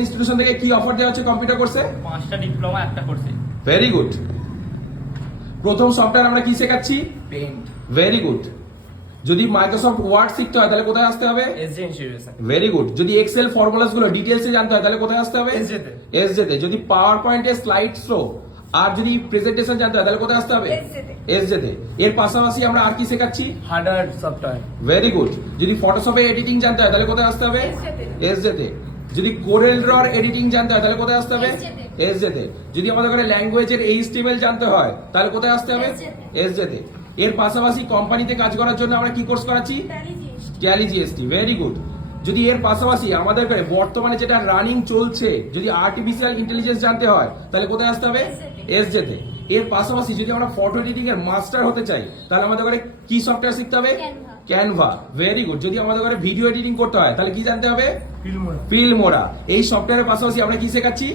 Institution থেকে কি offer দেওয়া হচ্ছে কম্পিউটার কোর্সে? 5টা ডিপ্লোমা, একটা কোর্সে। Very good. প্রথম সফটওয়্যার আমরা কি শেখাচ্ছি? পেইন্ট। Very good. যদি মাইক্রোসফট ওয়ার্ড শিখতে হয় তাহলে কোথায় আসতে হবে? SJ institution. Very good. যদি এক্সেল ফর্মুলাস গুলো ডিটেইলসে জানতে হয় তাহলে কোথায় আসতে হবে? এসজেতে। এসজেতে। যদি পাওয়ার পয়েন্টে স্লাইড শো আর যদি প্রেজেন্টেশন জানতে হয় তাহলে কোথায় আসতে হবে? এসজেতে। এর পাশাপাশি আমরা আর কি শেখাচ্ছি? Hardware software. Very good. যদি ফটোশপে এডিটিং জানতে হয় তাহলে কোথায় আসতে হবে? এসজেতে। যদি কোরেল ড্র এডিটিং জানতে হয় তাহলে কোথায় আসতে হবে? এসজেতে। যদি আমাদের কাছে ল্যাঙ্গুয়েজের এইচটিএমএল জানতে হয় তাহলে কোথায় আসতে হবে? এসজেতে। এর পাশাপাশি কোম্পানিতে কাজ করার জন্য আমরা কি কোর্স করাচ্ছি? Tally GST. Very good. যদি এর পাশাপাশি আমাদের বর্তমানে যেটা রানিং চলছে যদি আর্টিফিশিয়াল ইন্টেলিজেন্স জানতে হয় তাহলে কোথায় আসতে হবে? এসজেতে। এর পাশাপাশি যদি আমরা ফটো এডিটিং এর মাস্টার হতে চাই তাহলে আমাদের ঘরে কি সফটওয়্যার শিখতে হবে? ক্যানভা। Very good. যদি আমাদের ঘরে ভিডিও এডিটিং করতে হয় তাহলে কি জানতে হবে? ফিল্মোরা। এই সফটওয়্যারের পাশাপাশি আমরা কি শেখাচ্ছি?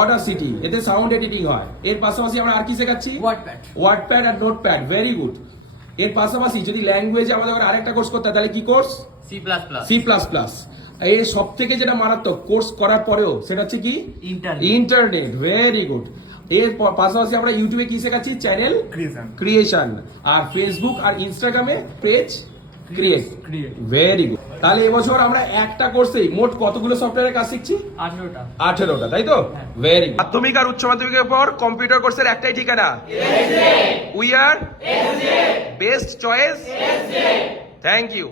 অডাসিটি। এতে সাউন্ড এডিটিং হয়। এর পাশাপাশি আমরা আর কি শেখাচ্ছি? ওয়ার্ডপ্যাড আর নোটপ্যাড। Very good. এর পাশাপাশি যদি ল্যাঙ্গুয়েজে আমাদের ঘরে আরেকটা কোর্স করতে হয় তাহলে কি কোর্স? সি++। এই সব থেকে যেটা মারাত্মক কোর্স করার পরেও সেটা হচ্ছে কি? ইন্টারনেট। Very good. এর পাশাপাশি আমরা ইউটিউবে কি শেখাচ্ছি? Channel creation. আর ফেসবুক আর ইনস্টাগ্রামে পেজ ক্রিয়েট। Very good. তাহলে এবছর আমরা একটা কোর্সেই মোট কতগুলো সফটওয়্যারের কাজ শিখছি? 18টা, তাই তো? Very good. মাধ্যমিক আর উচ্চ মাধ্যমিকের পর কম্পিউটার কোর্সের একটাই ঠিকানা, we are best choice. Thank you.